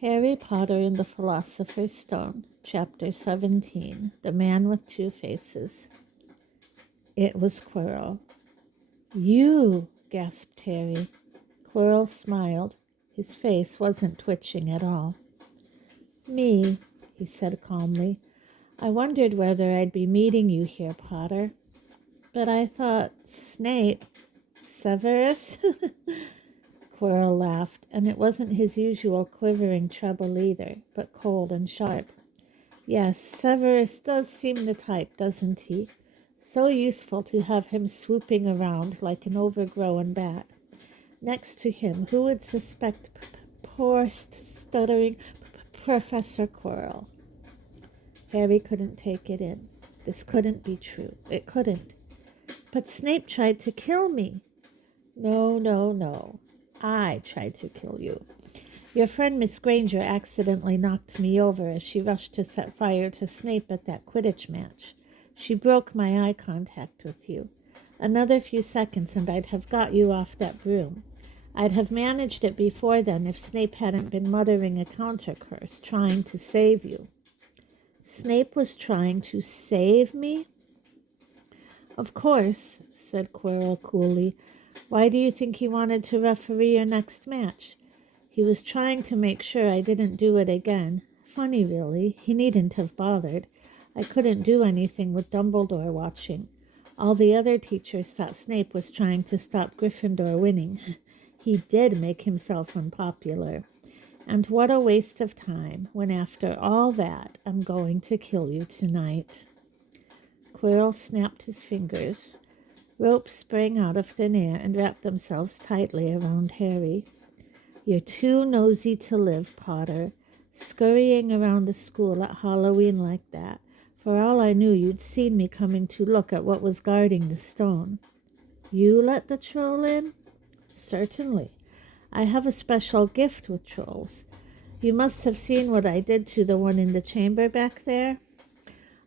Harry Potter and the Philosopher's Stone, Chapter 17, The Man with Two Faces. It was Quirrell. "You!" gasped Harry. Quirrell smiled. His face wasn't twitching at all. "Me," he said calmly. "I wondered whether I'd be meeting you here, Potter. But I thought Snape... Severus?" Quirrell laughed, and it wasn't his usual quivering treble either, but cold and sharp. "Yes, Severus does seem the type, doesn't he? So useful to have him swooping around like an overgrown bat. Next to him, who would suspect poor stuttering Professor Quirrell?" Harry couldn't take it in. This couldn't be true. It couldn't. "But Snape tried to kill me." No. I tried to kill you. Your friend Miss Granger accidentally knocked me over as she rushed to set fire to Snape at that Quidditch match. She broke my eye contact with you. Another few seconds and I'd have got you off that broom. I'd have managed it before then if Snape hadn't been muttering a counter curse, trying to save you." "Snape was trying to save me?" "Of course," said Quirrell coolly. "Why do you think he wanted to referee your next match? He was trying to make sure I didn't do it again. Funny, really. He needn't have bothered. I couldn't do anything with Dumbledore watching. All the other teachers thought Snape was trying to stop Gryffindor winning. He did make himself unpopular. And what a waste of time, when after all that, I'm going to kill you tonight." Quirrell snapped his fingers. Ropes sprang out of thin air and wrapped themselves tightly around Harry. "You're too nosy to live, Potter. Scurrying around the school at Halloween like that. For all I knew, you'd seen me coming to look at what was guarding the stone." "You let the troll in?" "Certainly. I have a special gift with trolls. You must have seen what I did to the one in the chamber back there.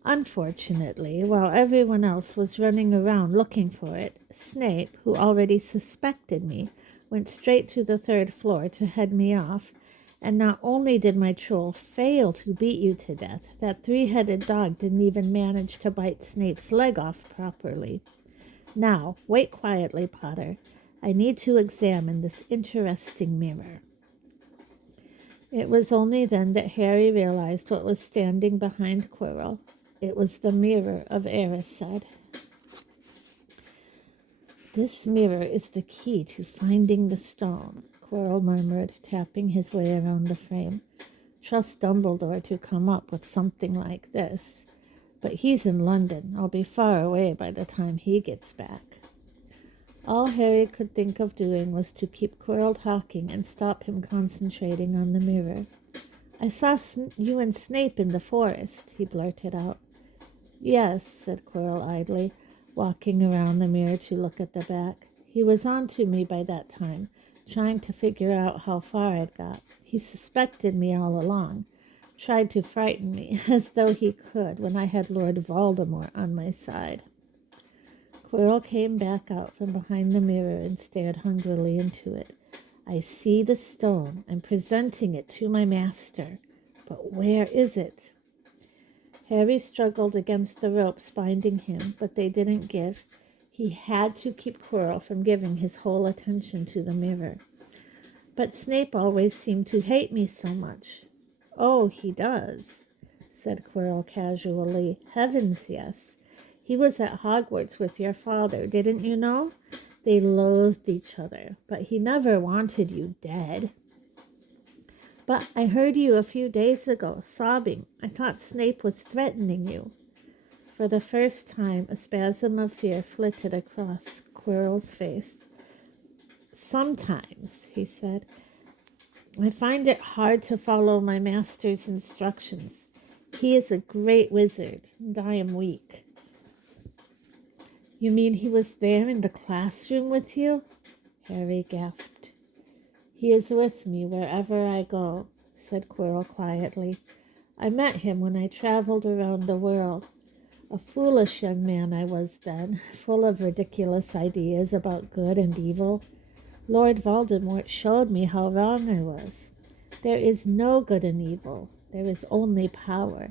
Unfortunately, while everyone else was running around looking for it, Snape, who already suspected me, went straight to the 3rd floor to head me off. And not only did my troll fail to beat you to death, that 3-headed dog didn't even manage to bite Snape's leg off properly. Now, wait quietly, Potter. I need to examine this interesting mirror." It was only then that Harry realized what was standing behind Quirrell. It was the mirror of Erised. "This mirror is the key to finding the stone," Quirrell murmured, tapping his way around the frame. "Trust Dumbledore to come up with something like this. But he's in London. I'll be far away by the time he gets back." All Harry could think of doing was to keep Quirrell talking and stop him concentrating on the mirror. "I saw you and Snape in the forest," he blurted out. "Yes," said Quirrell idly, walking around the mirror to look at the back. "He was on to me by that time, trying to figure out how far I'd got. He suspected me all along, tried to frighten me, as though he could when I had Lord Voldemort on my side." Quirrell came back out from behind the mirror and stared hungrily into it. "I see the stone. I'm presenting it to my master. But where is it?" Harry struggled against the ropes binding him, but they didn't give. He had to keep Quirrell from giving his whole attention to the mirror. "But Snape always seemed to hate me so much." "Oh, he does," said Quirrell casually. "Heavens, yes. He was at Hogwarts with your father, didn't you know? They loathed each other, but he never wanted you dead." "But I heard you a few days ago, sobbing. I thought Snape was threatening you." For the first time, a spasm of fear flitted across Quirrell's face. "Sometimes," he said, "I find it hard to follow my master's instructions. He is a great wizard, and I am weak." "You mean he was there in the classroom with you?" Harry gasped. "He is with me wherever I go," said Quirrell quietly. "I met him when I traveled around the world. A foolish young man I was then, full of ridiculous ideas about good and evil. Lord Voldemort showed me how wrong I was. There is no good and evil. There is only power,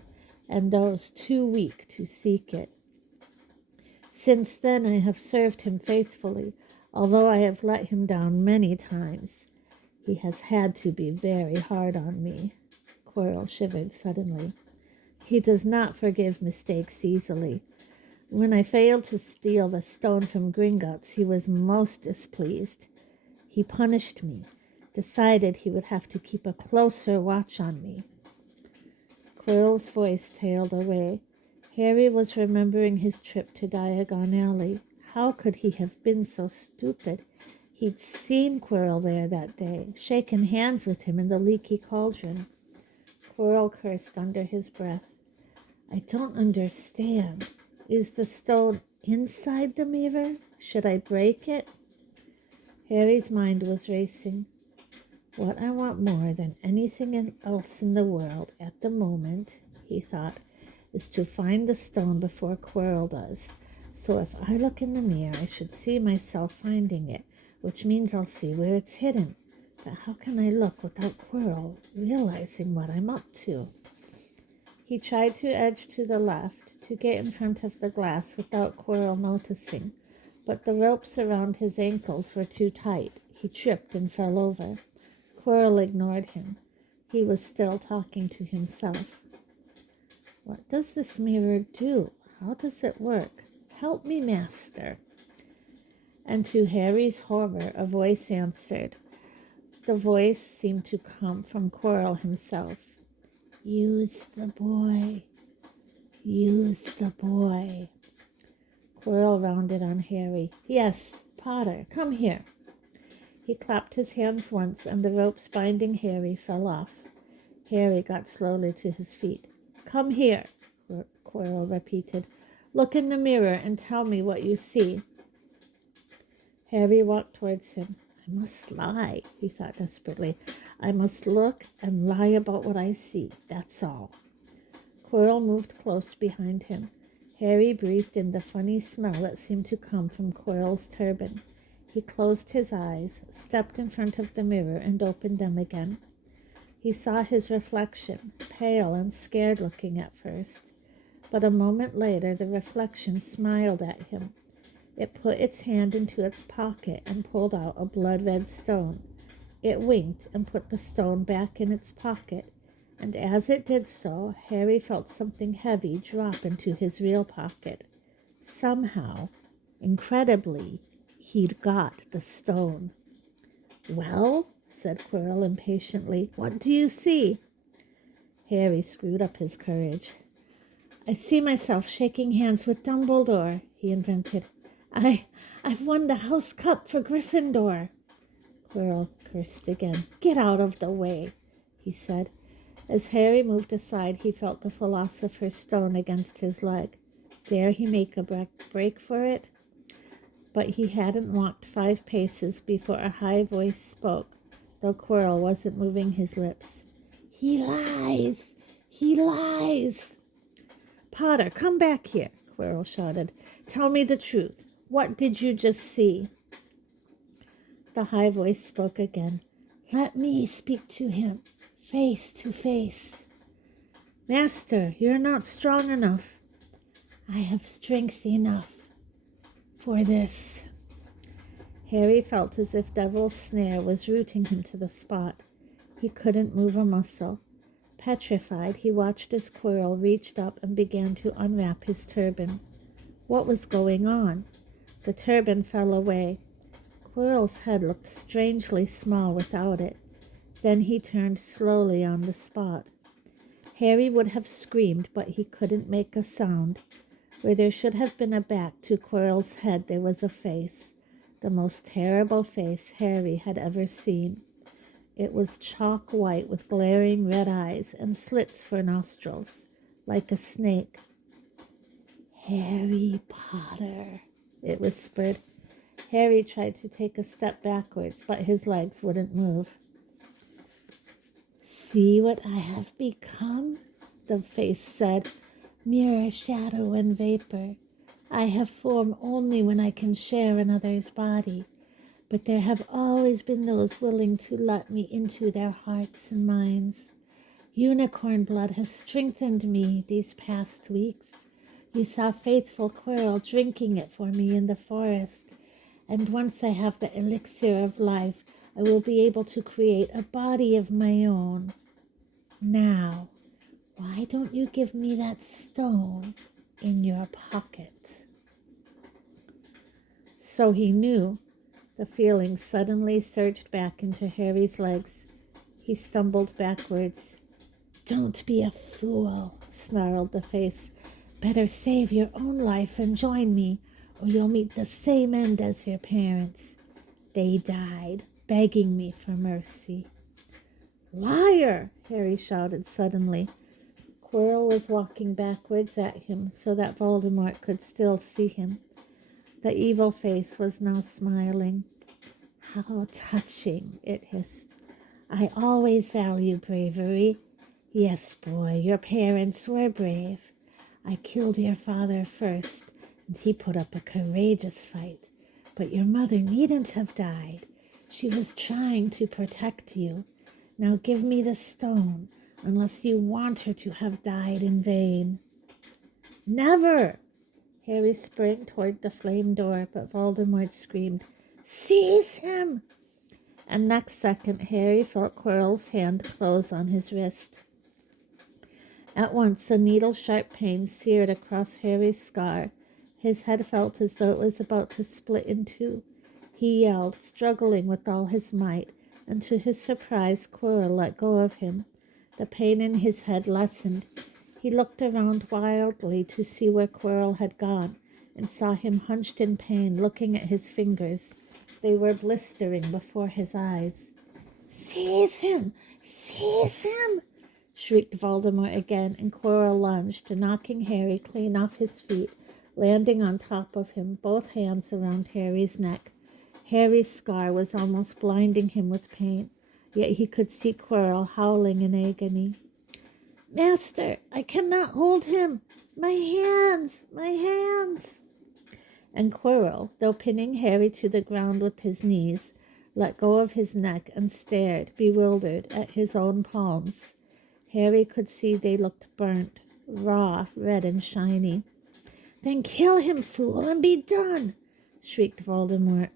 and those too weak to seek it. Since then I have served him faithfully, although I have let him down many times. He has had to be very hard on me. Quirrell shivered suddenly. He does not forgive mistakes easily. When I failed to steal the stone from Gringotts, he was most displeased. He punished me, decided he would have to keep a closer watch on me. Quirrell's voice tailed away. Harry was remembering his trip to Diagon Alley. How could he have been so stupid? He'd seen Quirrell there that day, shaken hands with him in the leaky cauldron. Quirrell cursed under his breath. I don't understand. Is the stone inside the mirror? Should I break it? Harry's mind was racing. What I want more than anything else in the world at the moment, he thought, is to find the stone before Quirrell does. So if I look in the mirror, I should see myself finding it, which means I'll see where it's hidden. But how can I look without Quirrell realizing what I'm up to? He tried to edge to the left, to get in front of the glass without Quirrell noticing, but the ropes around his ankles were too tight. He tripped and fell over. Quirrell ignored him. He was still talking to himself. What does this mirror do? How does it work? Help me, master. And to Harry's horror, a voice answered. The voice seemed to come from Quirrell himself. Use the boy. Use the boy. Quirrell rounded on Harry. Yes, Potter, come here. He clapped his hands once, and the ropes binding Harry fell off. Harry got slowly to his feet. Come here, Quirrell repeated. Look in the mirror and tell me what you see. Harry walked towards him. I must lie, he thought desperately. I must look and lie about what I see, that's all. Quirrell moved close behind him. Harry breathed in the funny smell that seemed to come from Quirrell's turban. He closed his eyes, stepped in front of the mirror, and opened them again. He saw his reflection, pale and scared-looking at first. But a moment later, the reflection smiled at him. It put its hand into its pocket and pulled out a blood-red stone. It winked and put the stone back in its pocket, and as it did so, Harry felt something heavy drop into his real pocket. Somehow, incredibly, he'd got the stone. Well, said Quirrell impatiently, what do you see? Harry screwed up his courage. I see myself shaking hands with Dumbledore, he invented. I've won the House Cup for Gryffindor. Quirrell cursed again. Get out of the way, he said. As Harry moved aside, he felt the Philosopher's Stone against his leg. Dare he make a break for it? But he hadn't walked 5 paces before a high voice spoke, though Quirrell wasn't moving his lips. He lies! He lies! Potter, come back here, Quirrell shouted. Tell me the truth. What did you just see? The high voice spoke again. Let me speak to him, face to face. Master, you're not strong enough. I have strength enough for this. Harry felt as if Devil's Snare was rooting him to the spot. He couldn't move a muscle. Petrified, he watched as Quirrell reached up and began to unwrap his turban. What was going on? The turban fell away. Quirrell's head looked strangely small without it. Then he turned slowly on the spot. Harry would have screamed, but he couldn't make a sound. Where there should have been a back to Quirrell's head, there was a face, the most terrible face Harry had ever seen. It was chalk white with glaring red eyes and slits for nostrils, like a snake. Harry Potter, it whispered. Harry tried to take a step backwards, but his legs wouldn't move. See what I have become, the face said. Mirror, shadow, and vapor. I have form only when I can share another's body. but there have always been those willing to let me into their hearts and minds. Unicorn blood has strengthened me these past weeks. You saw faithful Quirrell drinking it for me in the forest, and once I have the elixir of life, I will be able to create a body of my own. Now, why don't you give me that stone in your pocket? So he knew. The feeling suddenly surged back into Harry's legs. He stumbled backwards. Don't be a fool, snarled the face. Better save your own life and join me, or you'll meet the same end as your parents. They died, begging me for mercy. Liar! Harry shouted suddenly. Quirrell was walking backwards at him so that Voldemort could still see him. The evil face was now smiling. How touching, it hissed. I always value bravery. Yes, boy, your parents were brave. I killed your father first, and he put up a courageous fight. But your mother needn't have died. She was trying to protect you. Now give me the stone, unless you want her to have died in vain. Never! Harry sprang toward the flame door, but Voldemort screamed, Seize him! And next second, Harry felt Quirrell's hand close on his wrist. At once, a needle-sharp pain seared across Harry's scar. His head felt as though it was about to split in two. He yelled, struggling with all his might, and to his surprise, Quirrell let go of him. The pain in his head lessened. He looked around wildly to see where Quirrell had gone, and saw him hunched in pain, looking at his fingers. They were blistering before his eyes. Seize him! Seize him! Shrieked Voldemort again, and Quirrell lunged, knocking Harry clean off his feet, landing on top of him, both hands around Harry's neck. Harry's scar was almost blinding him with pain, yet he could see Quirrell howling in agony. Master, I cannot hold him! My hands! My hands! And Quirrell, though pinning Harry to the ground with his knees, let go of his neck and stared, bewildered, at his own palms. Harry could see they looked burnt, raw, red and shiny. Then kill him, fool, and be done! Shrieked Voldemort.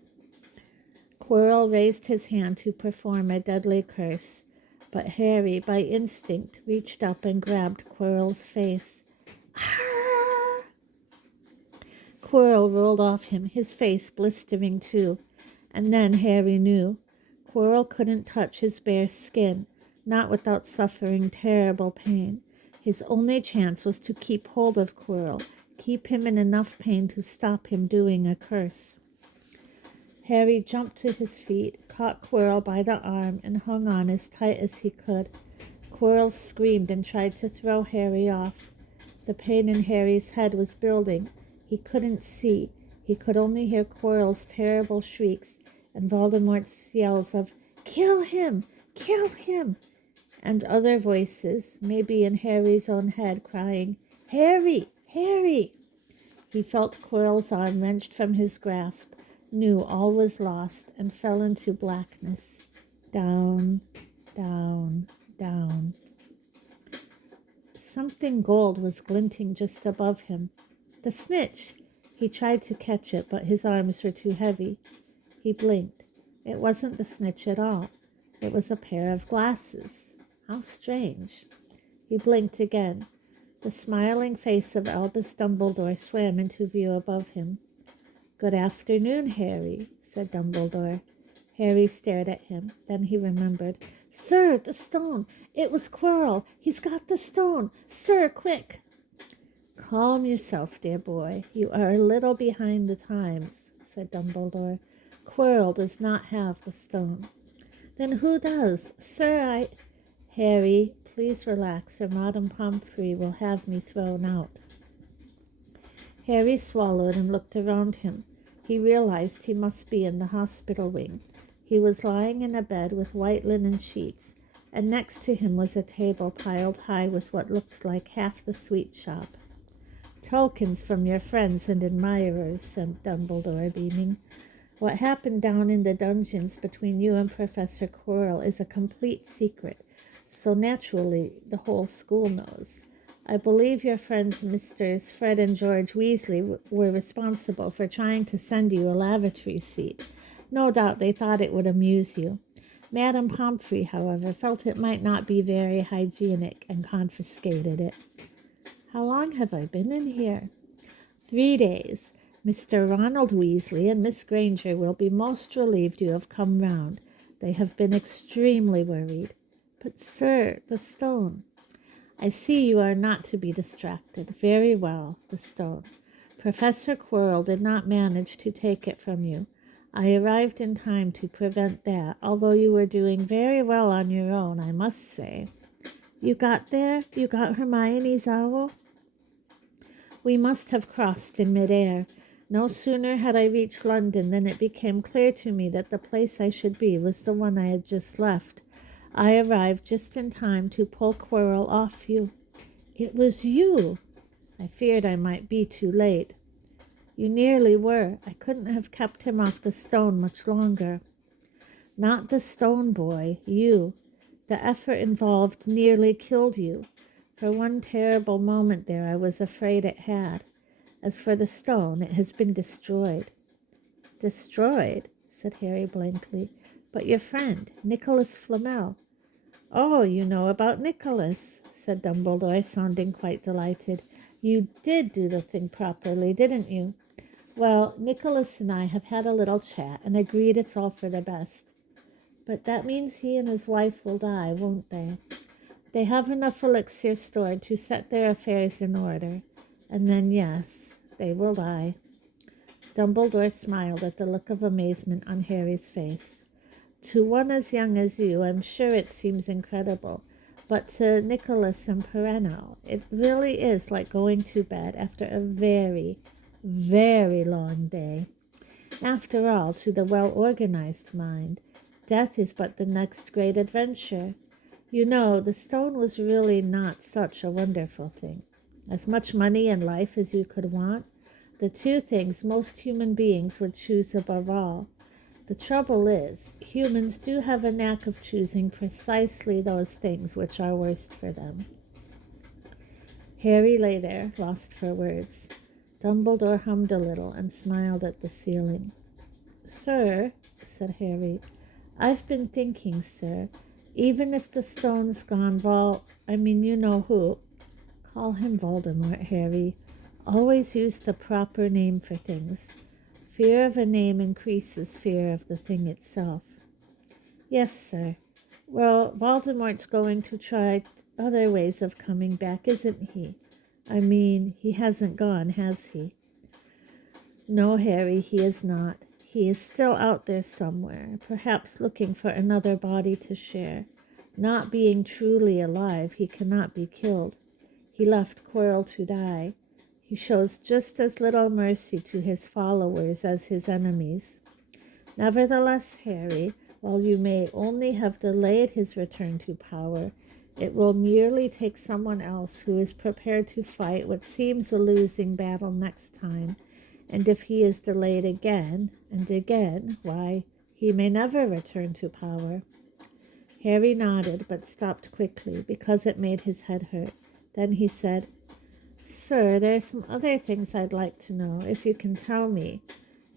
Quirrell raised his hand to perform a deadly curse, but Harry, by instinct, reached up and grabbed Quirrell's face. Ah! Quirrell rolled off him, his face blistering too, and then Harry knew. Quirrell couldn't touch his bare skin, not without suffering terrible pain. His only chance was to keep hold of Quirrell, keep him in enough pain to stop him doing a curse. Harry jumped to his feet, caught Quirrell by the arm, and hung on as tight as he could. Quirrell screamed and tried to throw Harry off. The pain in Harry's head was building. He couldn't see. He could only hear Quirrell's terrible shrieks and Voldemort's yells of, Kill him! Kill him! And other voices, maybe in Harry's own head, crying, Harry! Harry! He felt Quirrell's arm wrenched from his grasp, knew all was lost, and fell into blackness. Down, down, down. Something gold was glinting just above him. The snitch! He tried to catch it, but his arms were too heavy. He blinked. It wasn't the snitch at all. It was a pair of glasses. How strange. He blinked again. The smiling face of Albus Dumbledore swam into view above him. Good afternoon, Harry, said Dumbledore. Harry stared at him. Then he remembered. Sir, the stone! It was Quirrell! He's got the stone! Sir, quick! Calm yourself, dear boy. You are a little behind the times, said Dumbledore. Quirrell does not have the stone. Then who does? Sir, Harry, please relax, or Madame Pomfrey will have me thrown out. Harry swallowed and looked around him. He realized he must be in the hospital wing. He was lying in a bed with white linen sheets, and next to him was a table piled high with what looked like half the sweet shop. Tokens from your friends and admirers, said Dumbledore, beaming. What happened down in the dungeons between you and Professor Quirrell is a complete secret, so naturally the whole school knows. I believe your friends Messrs. Fred and George Weasley were responsible for trying to send you a lavatory seat. No doubt they thought it would amuse you. Madame Pomfrey, however, felt it might not be very hygienic and confiscated it. How long have I been in here? 3 days. Mr. Ronald Weasley and Miss Granger will be most relieved you have come round. They have been extremely worried. But, sir, the stone. I see you are not to be distracted. Very well, the stone. Professor Quirrell did not manage to take it from you. I arrived in time to prevent that, although you were doing very well on your own, I must say. You got there? You got Hermione's owl? We must have crossed in midair. No sooner had I reached London than it became clear to me that the place I should be was the one I had just left. I arrived just in time to pull Quirrell off you. It was you! I feared I might be too late. You nearly were. I couldn't have kept him off the stone much longer. Not the stone, boy, you. The effort involved nearly killed you. For one terrible moment there I was afraid it had. As for the stone, it has been destroyed. Destroyed? Said Harry blankly. But your friend, Nicholas Flamel. Oh, you know about Nicholas, said Dumbledore, sounding quite delighted. You did do the thing properly, didn't you? Well, Nicholas and I have had a little chat and agreed it's all for the best. But that means he and his wife will die, won't they? They have enough elixir stored to set their affairs in order. And then, yes, they will die. Dumbledore smiled at the look of amazement on Harry's face. To one as young as you, I'm sure it seems incredible. But to Nicholas and Perennial, it really is like going to bed after a very, very long day. After all, to the well-organized mind, death is but the next great adventure. You know, the stone was really not such a wonderful thing. As much money and life as you could want, the two things most human beings would choose above all. The trouble is, humans do have a knack of choosing precisely those things which are worst for them. Harry lay there, lost for words. Dumbledore hummed a little and smiled at the ceiling. Sir, said Harry, I've been thinking, sir, even if the stone's gone, you know who. Call him Voldemort, Harry. Always use the proper name for things. Fear of a name increases fear of the thing itself. Yes, sir. Well, Voldemort's going to try other ways of coming back, isn't he? He hasn't gone, has he? No, Harry, he is not. He is still out there somewhere, perhaps looking for another body to share. Not being truly alive, he cannot be killed. He left Quirrell to die. He shows just as little mercy to his followers as his enemies. Nevertheless, Harry, while you may only have delayed his return to power, it will merely take someone else who is prepared to fight what seems a losing battle next time. And if he is delayed again and again, why, he may never return to power. Harry nodded, but stopped quickly, because it made his head hurt. Then he said, Sir, there are some other things I'd like to know, if you can tell me.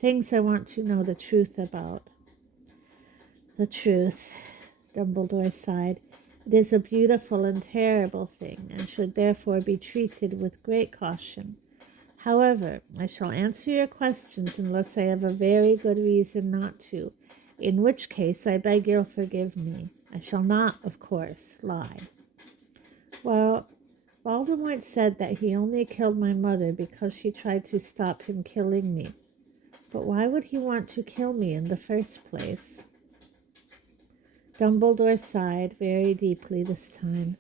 Things I want to know the truth about. The truth, Dumbledore sighed. It is a beautiful and terrible thing, and should therefore be treated with great caution. However, I shall answer your questions unless I have a very good reason not to, in which case I beg you'll forgive me. I shall not, of course, lie. Well, Voldemort said that he only killed my mother because she tried to stop him killing me. But why would he want to kill me in the first place? Dumbledore sighed very deeply this time.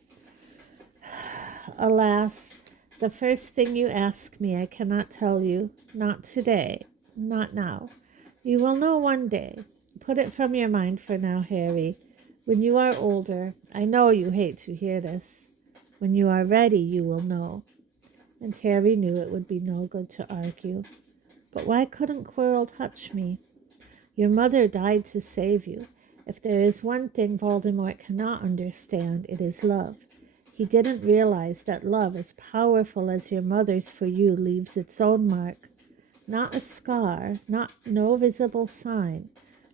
Alas, the first thing you ask me I cannot tell you. Not today. Not now. You will know one day. Put it from your mind for now, Harry. When you are older, I know you hate to hear this. When you are ready, you will know. And Harry knew it would be no good to argue. But why couldn't Quirrell touch me? Your mother died to save you. If there is one thing Voldemort cannot understand, it is love. He didn't realize that love, as powerful as your mother's for you, leaves its own mark. Not a scar, no visible sign,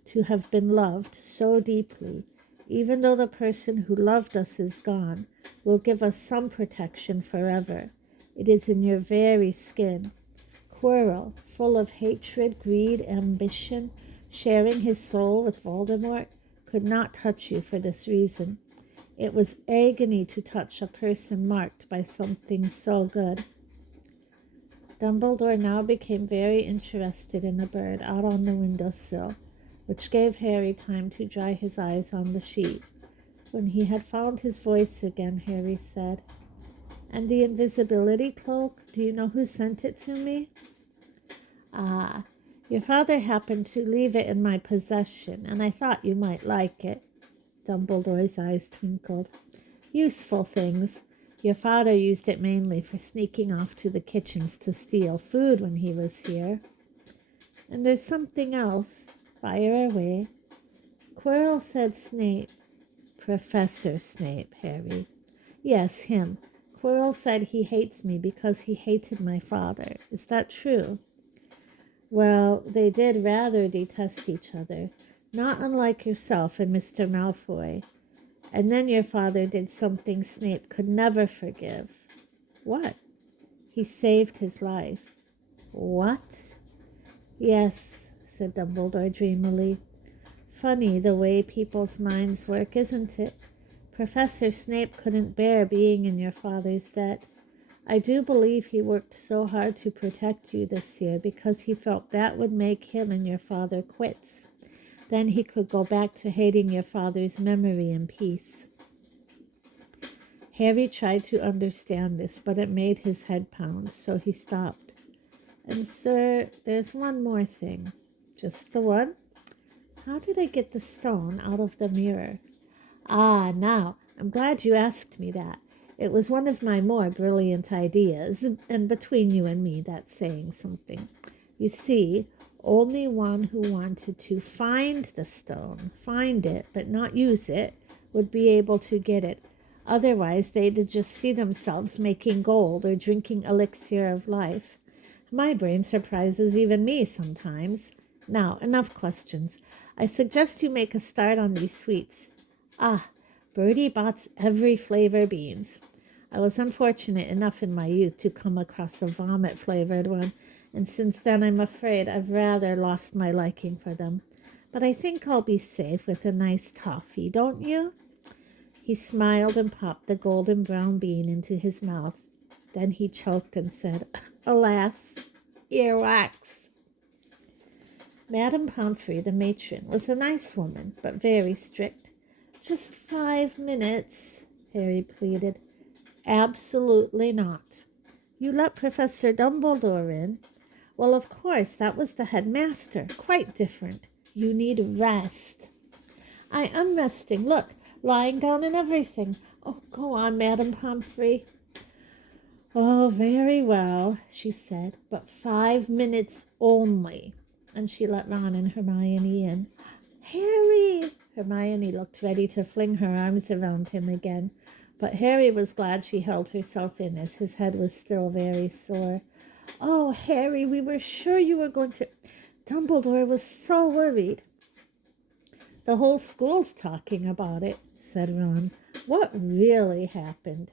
to have been loved so deeply, even though the person who loved us is gone, will give us some protection forever. It is in your very skin. Quirrell, full of hatred, greed, ambition, sharing his soul with Voldemort, could not touch you for this reason. It was agony to touch a person marked by something so good. Dumbledore now became very interested in a bird out on the windowsill, which gave Harry time to dry his eyes on the sheet. When he had found his voice again, Harry said, "And the invisibility cloak, do you know who sent it to me?" "Ah, your father happened to leave it in my possession, and I thought you might like it." Dumbledore's eyes twinkled. "Useful things. Your father used it mainly for sneaking off to the kitchens to steal food when he was here. And there's something else. Fire away." "Quirrell said Snape." "Professor Snape, Harry." "Yes, him. Quirrell said he hates me because he hated my father. Is that true?" "Well, they did rather detest each other, not unlike yourself and Mr. Malfoy. And then your father did something Snape could never forgive." "What?" "He saved his life." "What?" "Yes," said Dumbledore dreamily. "Funny the way people's minds work, isn't it? Professor Snape couldn't bear being in your father's debt. I do believe he worked so hard to protect you this year because he felt that would make him and your father quits. Then he could go back to hating your father's memory in peace." Harry tried to understand this, but it made his head pound, so he stopped. "And, sir, there's one more thing." "Just the one?" "How did I get the stone out of the mirror?" "Ah, now, I'm glad you asked me that. It was one of my more brilliant ideas, and between you and me, that's saying something. You see, only one who wanted to find the stone, find it, but not use it, would be able to get it. Otherwise, they'd just see themselves making gold or drinking elixir of life. My brain surprises even me sometimes. Now, enough questions. I suggest you make a start on these sweets. Ah, Bertie Bott's every flavor beans. I was unfortunate enough in my youth to come across a vomit-flavored one, and since then I'm afraid I've rather lost my liking for them. But I think I'll be safe with a nice toffee, don't you?" He smiled and popped the golden brown bean into his mouth. Then he choked and said, "Alas, earwax." Madame Pomfrey, the matron, was a nice woman, but very strict. "Just 5 minutes," Harry pleaded. "Absolutely not." "You let Professor Dumbledore in." "Well, of course, that was the headmaster. Quite different. You need rest." "I am resting. Look, lying down and everything." "Oh, go on, Madame Pomfrey." "Oh, very well," she said, "but 5 minutes only." And she let Ron and Hermione in. "Harry!" Hermione looked ready to fling her arms around him again, but Harry was glad she held herself in, as his head was still very sore. "Oh, Harry, we were sure you were going to—" Dumbledore was so worried. "The whole school's talking about it," said Ron. "What really happened?"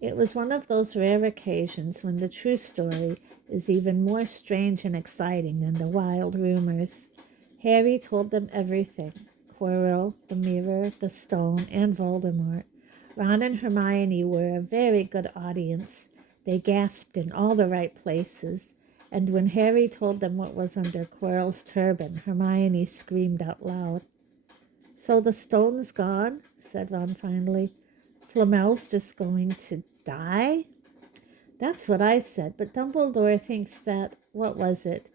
It was one of those rare occasions when the true story is even more strange and exciting than the wild rumors. Harry told them everything: Quirrell, the mirror, the stone, and Voldemort. Ron and Hermione were a very good audience. They gasped in all the right places, and when Harry told them what was under Quirrell's turban, Hermione screamed out loud. "So the stone's gone," said Ron finally. "Flamel's just going to die?" "That's what I said, but Dumbledore thinks that, what was it?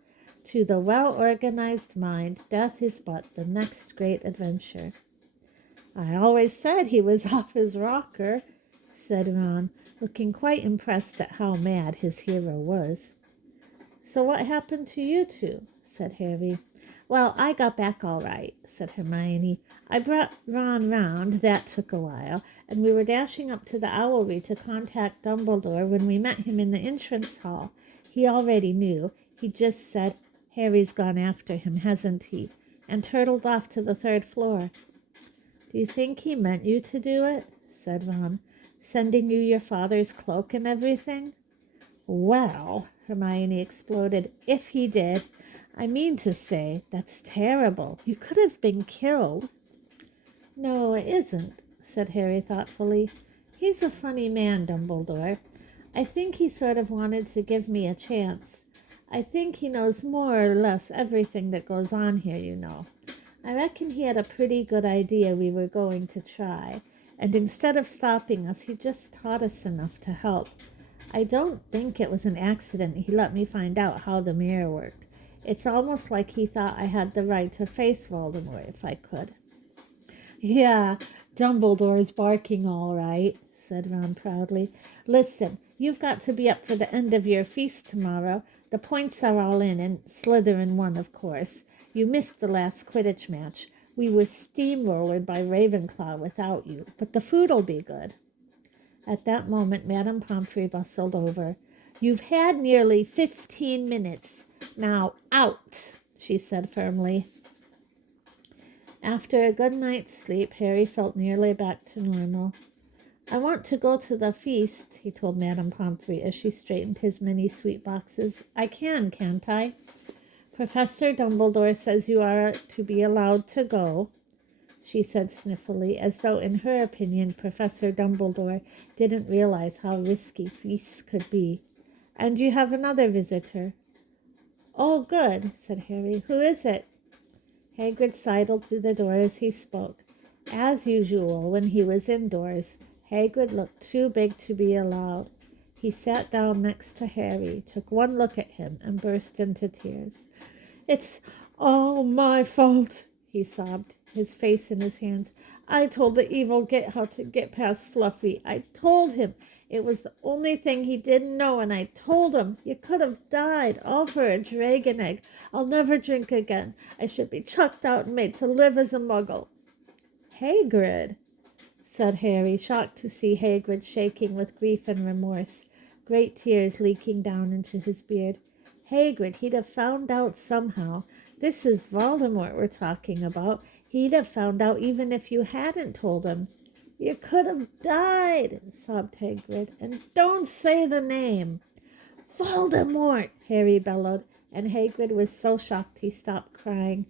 To the well-organized mind, death is but the next great adventure." "I always said he was off his rocker," said Ron, looking quite impressed at how mad his hero was. "So what happened to you two?" said Harry. "Well, I got back all right," said Hermione. "I brought Ron round. That took a while, and we were dashing up to the Owlry to contact Dumbledore when we met him in the entrance hall. He already knew. He just said, 'Harry's gone after him, hasn't he?' and turtled off to the 3rd floor." "Do you think he meant you to do it?" said Ron. "Sending you your father's cloak and everything?" "Well," Hermione exploded, "if he did, I mean to say, that's terrible. You could have been killed." "No, it isn't," said Harry thoughtfully. "He's a funny man, Dumbledore. I think he sort of wanted to give me a chance. I think he knows more or less everything that goes on here, you know. I reckon he had a pretty good idea we were going to try, and instead of stopping us, he just taught us enough to help. I don't think it was an accident he let me find out how the mirror worked. It's almost like he thought I had the right to face Voldemort if I could." "Yeah, Dumbledore's barking all right," said Ron proudly. "Listen, you've got to be up for the end of your feast tomorrow. The points are all in, and Slytherin won, of course. You missed the last Quidditch match. We were steamrollered by Ravenclaw without you, but the food'll be good." At that moment, Madame Pomfrey bustled over. "You've had nearly 15 minutes. Now out," she said firmly. After a good night's sleep, Harry felt nearly back to normal. "I want to go to the feast," he told Madame Pomfrey as she straightened his many sweet boxes. "I can, can't I?" "Professor Dumbledore says you are to be allowed to go," she said sniffily, as though in her opinion Professor Dumbledore didn't realize how risky feasts could be. "And you have another visitor." "Oh, good," said Harry. "Who is it?" Hagrid sidled through the door as he spoke. As usual, when he was indoors, Hagrid looked too big to be allowed. He sat down next to Harry, took one look at him, and burst into tears. "It's all my fault," he sobbed, his face in his hands. "I told the evil Git how to get past Fluffy. I told him. It was the only thing he didn't know, and I told him. You could have died, all for a dragon egg. I'll never drink again. I should be chucked out and made to live as a muggle." "Hagrid," said Harry, shocked to see Hagrid shaking with grief and remorse, great tears leaking down into his beard. "Hagrid, he'd have found out somehow. This is Voldemort we're talking about. He'd have found out even if you hadn't told him." "You could have died," sobbed Hagrid. "And don't say the name." "Voldemort!" Harry bellowed, and Hagrid was so shocked he stopped crying.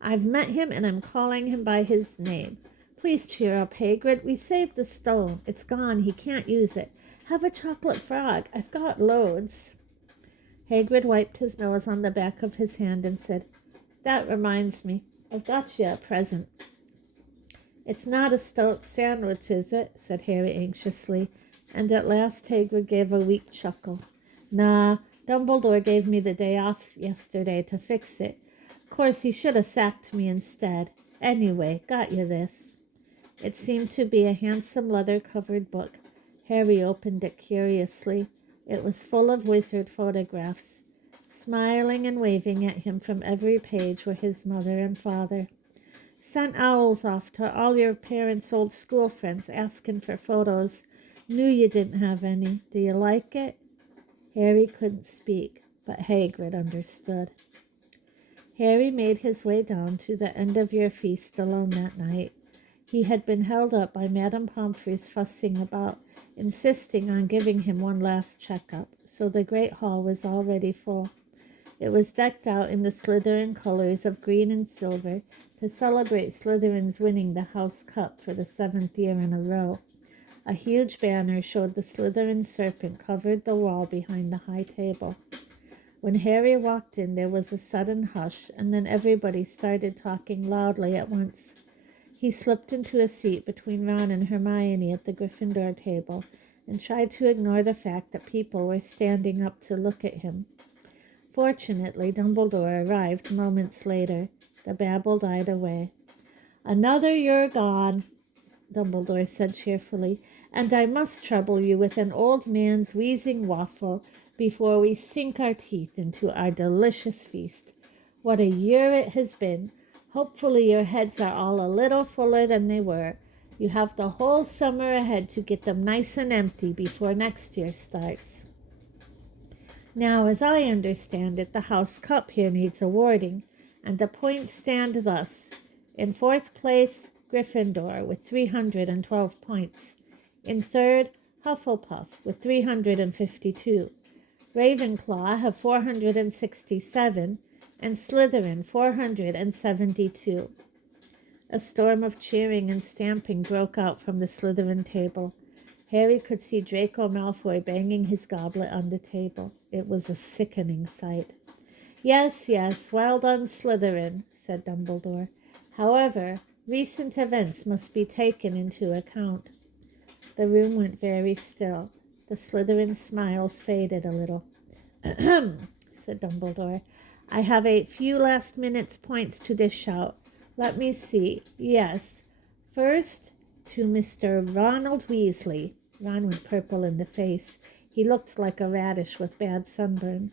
"I've met him, and I'm calling him by his name. Please cheer up, Hagrid. We saved the stone. It's gone. He can't use it. Have a chocolate frog. I've got loads." Hagrid wiped his nose on the back of his hand and said, "That reminds me. I've got you a present." "It's not a stout sandwich, is it?" said Harry anxiously, and at last Hagrid gave a weak chuckle. "Nah, Dumbledore gave me the day off yesterday to fix it. Of course, he should have sacked me instead. Anyway, got you this." It seemed to be a handsome leather-covered book. Harry opened it curiously. It was full of wizard photographs. Smiling and waving at him from every page were his mother and father. "Sent owls off to all your parents' old school friends asking for photos. Knew you didn't have any. Do you like it?" Harry couldn't speak, but Hagrid understood. Harry made his way down to the end of your feast alone that night. He had been held up by Madame Pomfrey's fussing about, insisting on giving him one last checkup, so the great hall was already full. It was decked out in the Slytherin colors of green and silver to celebrate Slytherin's winning the House Cup for the 7th year in a row. A huge banner showed the Slytherin serpent covered the wall behind the high table. When Harry walked in, there was a sudden hush, and then everybody started talking loudly at once. He slipped into a seat between Ron and Hermione at the Gryffindor table and tried to ignore the fact that people were standing up to look at him. Fortunately, Dumbledore arrived moments later. The babble died away. "Another year gone," Dumbledore said cheerfully, "and I must trouble you with an old man's wheezing waffle before we sink our teeth into our delicious feast. What a year it has been. Hopefully your heads are all a little fuller than they were. You have the whole summer ahead to get them nice and empty before next year starts. Now, as I understand it, the House Cup here needs awarding, and the points stand thus. In fourth place, Gryffindor with 312 points. In third, Hufflepuff with 352. Ravenclaw have 467, and Slytherin 472. A storm of cheering and stamping broke out from the Slytherin table. Harry could see Draco Malfoy banging his goblet on the table. It was a sickening sight. Yes, well done, Slytherin, said Dumbledore. However, recent events must be taken into account. The room went very still. The Slytherin smiles faded a little. Ahem, said Dumbledore. I have a few last-minute points to dish out. Let me see. Yes. First, to Mr. Ronald Weasley. Ron went purple in the face. He looked like a radish with bad sunburn.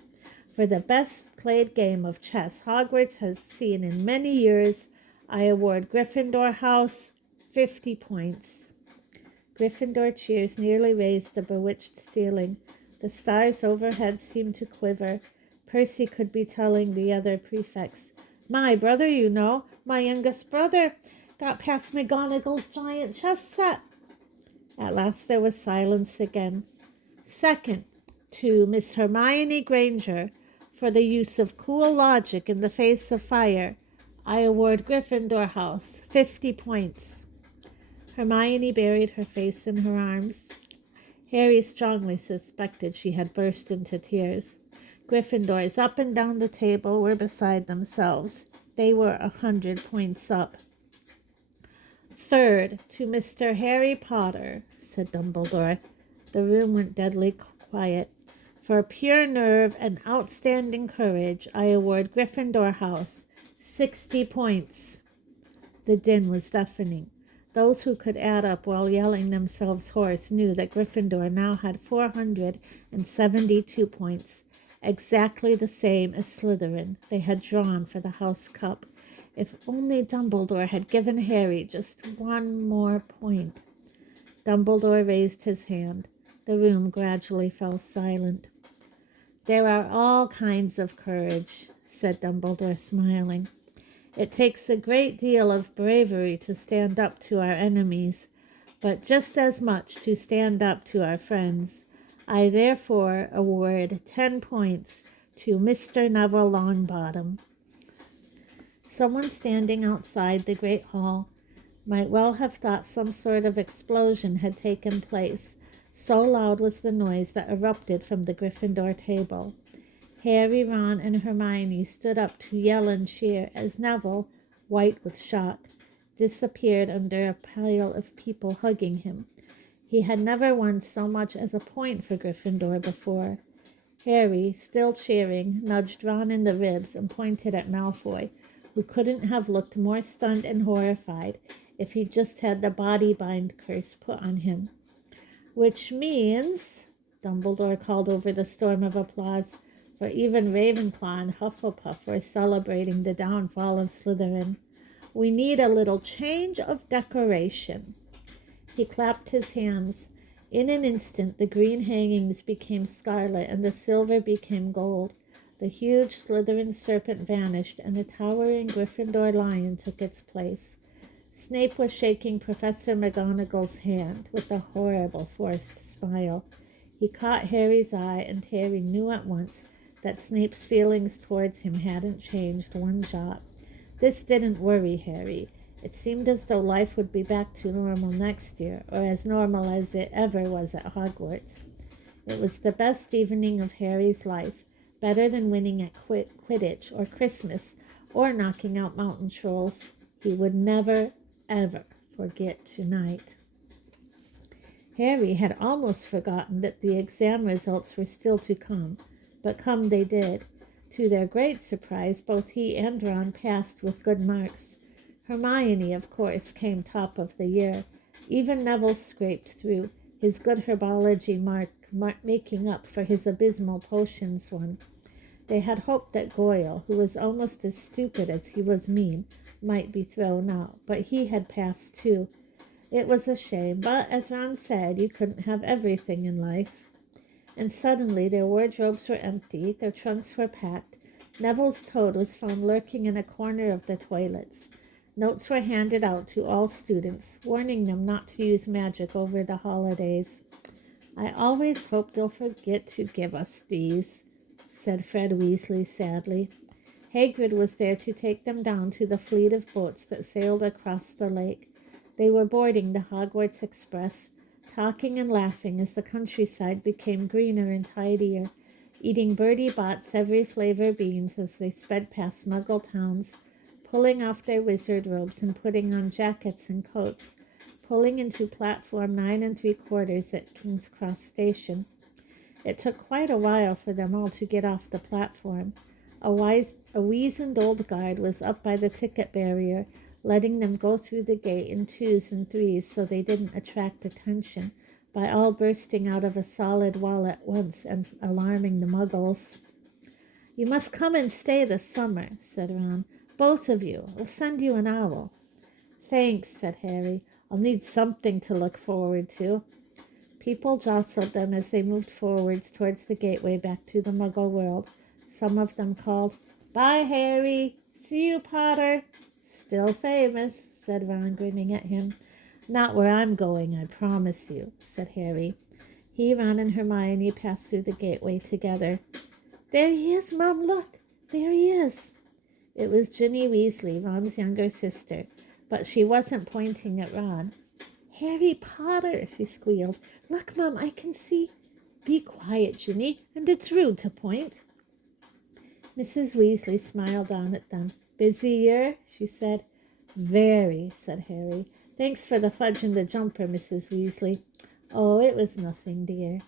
For the best played game of chess Hogwarts has seen in many years, I award Gryffindor House 50 points. Gryffindor cheers nearly raised the bewitched ceiling. The stars overhead seemed to quiver. Percy could be telling the other prefects, My brother, you know, my youngest brother, got past McGonagall's giant chess set. At last there was silence again. Second, to Miss Hermione Granger, for the use of cool logic in the face of fire, I award Gryffindor House 50 points. Hermione buried her face in her arms. Harry strongly suspected she had burst into tears. Gryffindors up and down the table were beside themselves. They were 100 points up. Third, to Mr. Harry Potter, said Dumbledore. The room went deadly quiet. For pure nerve and outstanding courage, I award Gryffindor House 60 points. The din was deafening. Those who could add up while yelling themselves hoarse knew that Gryffindor now had 472 points, exactly the same as Slytherin. They had drawn for the House Cup. If only Dumbledore had given Harry just one more point. Dumbledore raised his hand. The room gradually fell silent. There are all kinds of courage, said Dumbledore, smiling. It takes a great deal of bravery to stand up to our enemies, but just as much to stand up to our friends. I therefore award 10 points to Mr. Neville Longbottom. Someone standing outside the great hall might well have thought some sort of explosion had taken place, so loud was the noise that erupted from the Gryffindor table. Harry, Ron, and Hermione stood up to yell and cheer as Neville, white with shock, disappeared under a pile of people hugging him. He had never won so much as a point for Gryffindor before. Harry, still cheering, nudged Ron in the ribs and pointed at Malfoy, who couldn't have looked more stunned and horrified if he just had the body bind curse put on him. Which means, Dumbledore called over the storm of applause, for even Ravenclaw and Hufflepuff were celebrating the downfall of Slytherin, we need a little change of decoration. He clapped his hands. In an instant, the green hangings became scarlet and the silver became gold. The huge Slytherin serpent vanished, and a towering Gryffindor lion took its place. Snape was shaking Professor McGonagall's hand with a horrible forced smile. He caught Harry's eye, and Harry knew at once that Snape's feelings towards him hadn't changed one jot. This didn't worry Harry. It seemed as though life would be back to normal next year, or as normal as it ever was at Hogwarts. It was the best evening of Harry's life, better than winning at Quidditch or Christmas or knocking out mountain trolls. He would never, ever forget tonight. Harry had almost forgotten that the exam results were still to come, but come they did. To their great surprise, both he and Ron passed with good marks. Hermione, of course, came top of the year. Even Neville scraped through, his good herbology mark making up for his abysmal potions one. They had hoped that Goyle, who was almost as stupid as he was mean, might be thrown out, but he had passed too. It was a shame, but as Ron said, you couldn't have everything in life. And suddenly their wardrobes were empty, their trunks were packed. Neville's toad was found lurking in a corner of the toilets. Notes were handed out to all students, warning them not to use magic over the holidays. I always hope they'll forget to give us these, said Fred Weasley sadly. Hagrid was there to take them down to the fleet of boats that sailed across the lake. They were boarding the Hogwarts Express, talking and laughing as the countryside became greener and tidier, eating Bertie Bott's every flavor beans as they sped past Muggle towns, pulling off their wizard robes and putting on jackets and coats, pulling into platform 9 3/4 at King's Cross Station. It took quite a while for them all to get off the platform. A weazened old guard was up by the ticket barrier, letting them go through the gate in 2s and 3s so they didn't attract attention by all bursting out of a solid wall at once and alarming the Muggles. You must come and stay this summer, said Ron. Both of you. We'll send you an owl. Thanks, said Harry. I'll need something to look forward to. People jostled them as they moved forwards towards the gateway back to the Muggle world. Some of them called, Bye, Harry. See you, Potter. Still famous, said Ron, grinning at him. Not where I'm going, I promise you, said Harry. He, Ron, and Hermione passed through the gateway together. There he is, Mom, look. There he is. It was Ginny Weasley, Ron's younger sister, but she wasn't pointing at Ron. Harry Potter, she squealed. Look, Mom, I can see. Be quiet, Ginny, and it's rude to point. Mrs. Weasley smiled down at them. Busy year, she said. Very, said Harry. Thanks for the fudge and the jumper, Mrs. Weasley. Oh, it was nothing, dear.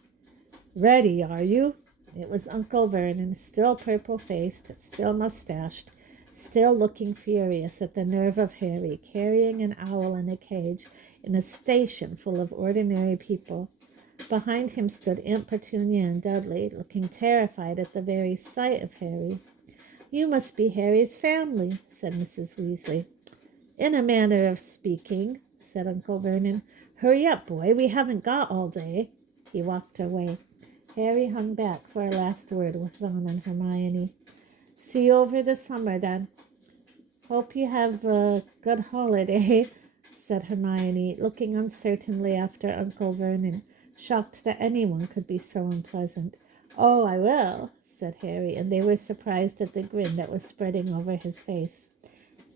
Ready, are you? It was Uncle Vernon, still purple-faced, still mustached, still looking furious at the nerve of Harry, carrying an owl in a cage in a station full of ordinary people. Behind him stood Aunt Petunia and Dudley, looking terrified at the very sight of Harry. You must be Harry's family, said Mrs. Weasley. In a manner of speaking, said Uncle Vernon. Hurry up, boy, we haven't got all day. He walked away. Harry hung back for a last word with Ron and Hermione. See you over the summer, then. Hope you have a good holiday, said Hermione, looking uncertainly after Uncle Vernon, shocked that anyone could be so unpleasant. Oh, I will, said Harry, and they were surprised at the grin that was spreading over his face.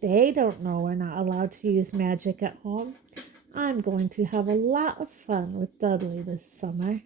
They don't know we're not allowed to use magic at home. I'm going to have a lot of fun with Dudley this summer.